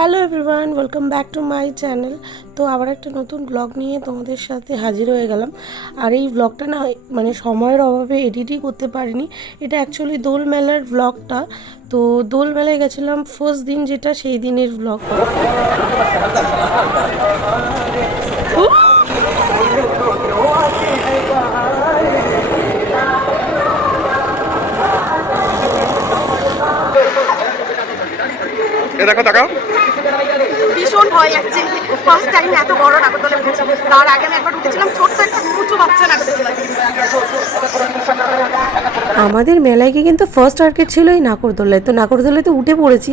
Hello everyone, welcome back to my channel. তো আবার একটা নতুন ব্লগ নিয়ে তোমাদের সাথে হাজির হয়ে গেলাম। আর এই ব্লগটা না মানে সময়ের অভাবে এডিটই করতে পারিনি। এটা অ্যাকচুয়ালি দোল মেলার ব্লগটা। তো দোল মেলায় গেছিলাম ফার্স্ট দিন, যেটা সেই দিনের ব্লগ। দেখো তাকাও, ভীষণ ভয় লাগছে। ফার্স্ট টাইম এত বড় নাগরদোলা উঠেছি। তার আগে আমি একবার উঠেছিলাম ছোট্ট একটা কুচু বাচ্চা নাগরদোলা। আমাদের মেলায় গিয়ে কিন্তু ফার্স্ট টার্গেট ছিল এই নাগরদোলায়। তো নাগরদোলায় তো উঠে পড়েছি।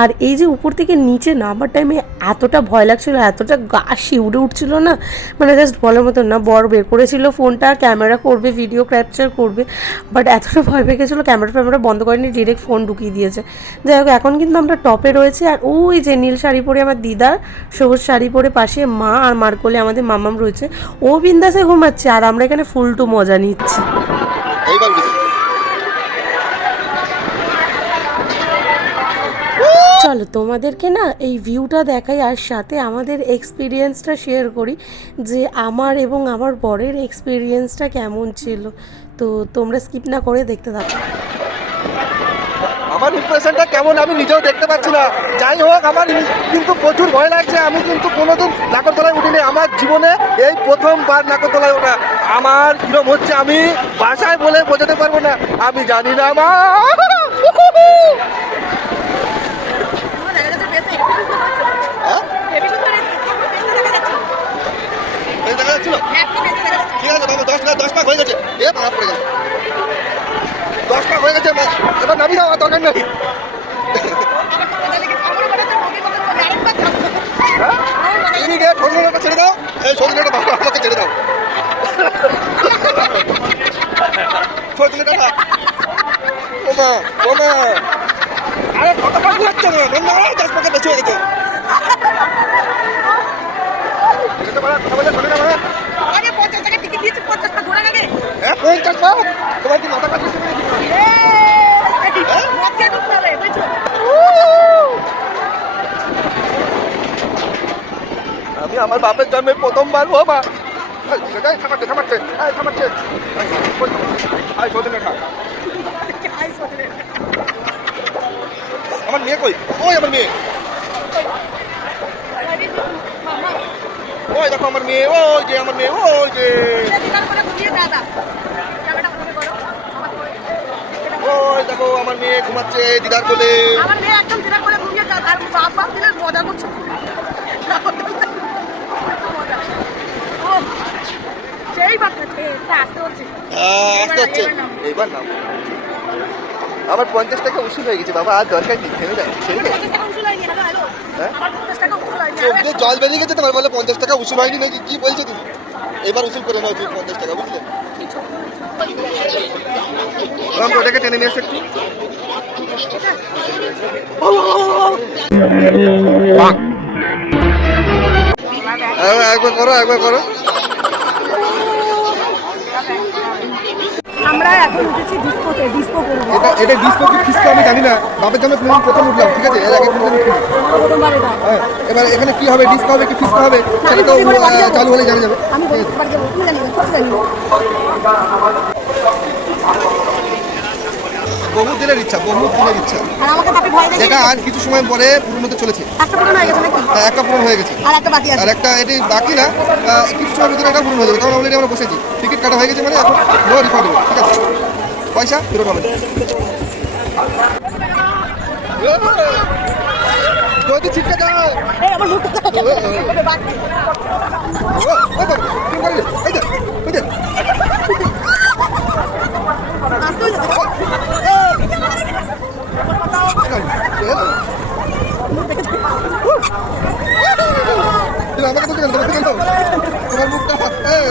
আর এই যে উপর থেকে নিচে নামার টাইমে এতটা ভয় লাগছিল, এতটা গা শিউরে উঠছিল না, মানে জাস্ট বলার মতো না। বর বের করেছিল ফোনটা, ক্যামেরা করবে, ভিডিও ক্যাপচার করবে, বাট এতটা ভয় পেয়ে গেছিলো, ক্যামেরা বন্ধ করেনি, ডিরেক্ট ফোন ঢুকিয়ে দিয়েছে। যাই হোক, এখন কিন্তু আমরা টপে রয়েছি। আর ওই যে নীল শাড়ি পরে আমার দিদার, সবুজ শাড়ি পরে পাশে মা, আর মার কোলে আমাদের মামাম রয়েছে। ও বিন্দাসে ঘুমাচ্ছে আর আমরা এখানে ফুল টু মজা নিচ্ছি। চলো তোমাদেরকে না এই ভিউটা দেখাই, আর সাথে আমাদের এক্সপিরিয়েন্সটা শেয়ার করি যে আমার এবং আমার বরের এক্সপিরিয়েন্সটা কেমন ছিল। তো তোমরা স্কিপ না করে দেখতে থাকো। আমার ইমপ্রেশনটা কেমন আমি নিজেও দেখতে পাচ্ছি না। যাই হোক, আমার কিন্তু প্রচুর ভয় লাগছে। আমি কিন্তু কোনোদিন নাগরদোলায় উঠিনি আমার জীবনে, এই প্রথমবার নাগরদোলায় ওঠা। আমার কিরম হচ্ছে আমি ভাষায় বলে বোঝাতে পারবো না। আমি জানি না দেখা যাচ্ছিল। ঠিক আছে বাবা, 10 লাখ হয়ে গেছে। এ ভাড়া পড়ে গেছে, 10 লাখ হয়ে গেছে। এবার নামি যাওয়া দরকার নেই। ছেড়ে দাও, এই সজনেটা বাবা আমাকে ছেড়ে দাও। সজনেটা না, ওমা ওমা, আরে কত পাখি হচ্ছে না, 10 পাখি বেশি হয়ে গেছে। তোমার কি মাথা কাছে? আমি আমার বাপের জন্মে প্রথমবার বাবা থামাচ্ছে। আমার মেয়ে কই? ওই আমার মেয়ে, ওই দেখো আমার মেয়ে, ওই যে আমার মেয়ে, ওই যে ওই দেখো আমার মেয়ে ঘুমাচ্ছে দিদার কোলে। আমার মেয়ে একদম দিদার কোলে ঘুমিয়ে যায় আর বাপ দিলে মজা করছে। সেই বাচ্চা আসতে হচ্ছে, এইবার নাম আমার 50 টাকা উসুল হয়ে গেছে বাবা, আর দরকার নেই, থেমে যায়। জল বেরিয়ে গেছে তোমার, বলে 50 টাকা উসুল হয়নি নাকি? কি বলছো তুমি? এবার উসুল করে নাও তুমি 50 টাকা, বুঝলে? ওটাকে টেনে নিয়ে এসে একটু একবার করো। আমরা এখন উঠেছি ডিস্কোতে, ডিস্কো করবো। এটা ডিস্কো কি ফিস্কো আমি জানি না, বাপের জন্য প্রথম উঠলাম, ঠিক আছে? এর আগে প্রথমবার এটা। এবার এখানে কি হবে, ডিস্কো হবে কি ফিস্কো হবে সেটা তো চালু হলে জানা যাবে। আমি বাড়ি যাবো, তুমি জানি না, জানি না। বহু দিনের ইচ্ছা। আর আমাকে বাপে ভয় দেখে এটা আর কিছু সময় পরে পূরণ হতে চলেছে। একটা পূরণ হয়ে গেছে নাকি? একটা পূরণ হয়ে গেছে, আর একটা বাকি আছে। আর একটা এটি বাকি না, কিছু সময় ভিতরে এটা পূরণ হয়ে যাবে, কারণ অলরেডি আমরা বসেছি, টিকিট কাটা হয়ে গেছে, মানে এখন নো রিফান্ড হবে, ঠিক আছে? পয়সা ফেরত হবে। যদি ছিটকে যায় এই আমার মুখটা আসতে হয়েছে। তোমার মুখটা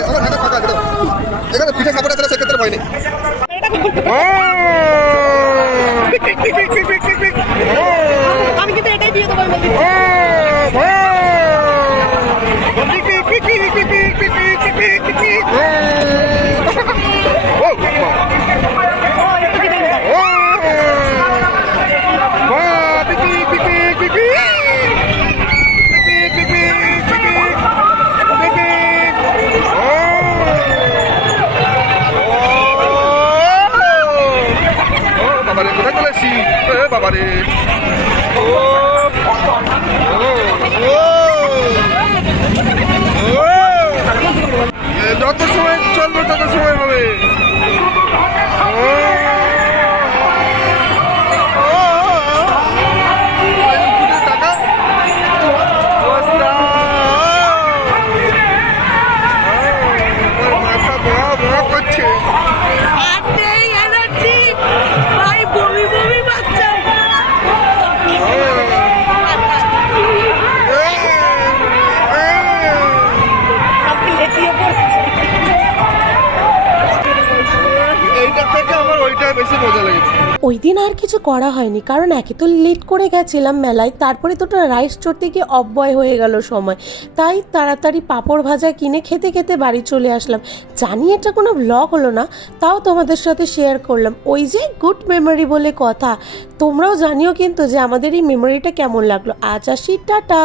আমার হাতে ফাঁকা দিল, এখানে পিঠে খাবার আছে সেক্ষেত্রে ভয় নেই। আমি কিন্তু এটাই দিয়ে দেবো। বাবারে ও যত সময় চলবে তত সময় হবে ওই দিন আর কিছু করা হয়নি, কারণ একে তো লেট করে গেছিলাম মেলায়, তারপরে তো রাইস চড়তে গিয়ে অব্যয় হয়ে গেল সময়, তাই তাড়াতাড়ি পাঁপড় ভাজা কিনে খেতে খেতে বাড়ি চলে আসলাম। জানি এটা কোনো ব্লগ হলো না, তাও তোমাদের সাথে শেয়ার করলাম। ওই যে গুড মেমোরি বলে কথা, তোমরাও জানিও কিন্তু যে আমাদের এই মেমোরিটা কেমন লাগলো। আজ আসি, টাটা।